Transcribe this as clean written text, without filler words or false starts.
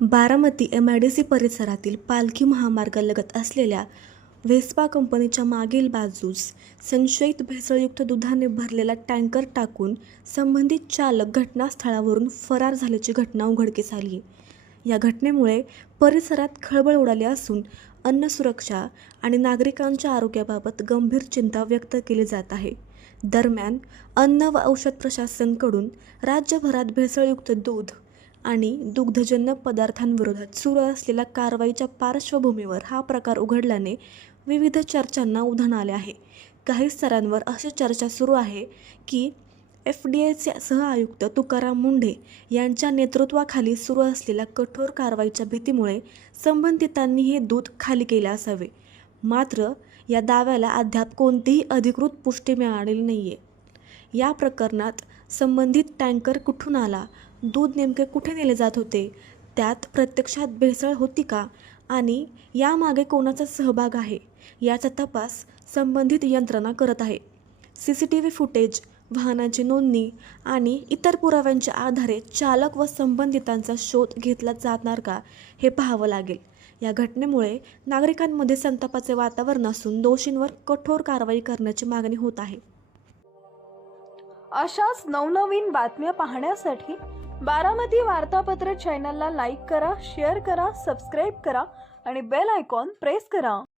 Baramati MIDC परिसरातील पालखी महामार्गालगत असलेल्या व्हेस्पा कंपनीच्या मागील बाजूस संशयित भेसळयुक्त दुधाने भरलेला टँकर टाकून संबंधित चालक घटनास्थळावरून फरार झाल्याची घटना उघडकीस आली आहे। या घटनेमुळे परिसरात खळबळ उडाली असून अन्न सुरक्षा आणि नागरिकांच्या आरोग्याबाबत गंभीर चिंता व्यक्त केली जात आहे। दरम्यान अन्न व औषध प्रशासनाकडून राज्यभरात भेसळयुक्त दूध आणि दुग्धजन्य पदार्थांविरोधात सुरू असलेल्या कारवाईच्या पार्श्वभूमीवर हा प्रकार उघडल्याने विविध चर्चांना उधाण आले आहे। काही स्तरांवर अशी चर्चा सुरू आहे की FDAचे सहआयुक्त तुकाराम मुंढे यांच्या नेतृत्वाखाली सुरू असलेल्या कठोर कारवाईच्या भीतीमुळे संबंधितांनी हे दूध खाली केले असावे। मात्र या दाव्याला अद्याप कोणतीही अधिकृत पुष्टी मिळालेली नाहीये। या प्रकरणात संबंधित टँकर कुठून आला, दूध नेमके कुठे नेले जात होते, त्यात प्रत्यक्षात भेसळ होती का आणि यामागे कोणाचा सहभाग आहे याचा तपास संबंधित यंत्रणा करत आहे। CCTV फुटेज, वाहनाची नोंदणी आणि इतर पुराव्यांच्या आधारे चालक व संबंधितांचा शोध घेतला जाणार का हे पाहावं लागेल। या घटनेमुळे नागरिकांमध्ये संतापाचे वातावरण असून दोषींवर कठोर कारवाई करण्याची मागणी होत आहे। अशाच नवनवीन बातम्या पाहण्यासाठी बारामती वार्तापत्र चॅनलला लाईक करा, शेअर करा, सबस्क्राईब करा आणि बेल आयकॉन प्रेस करा।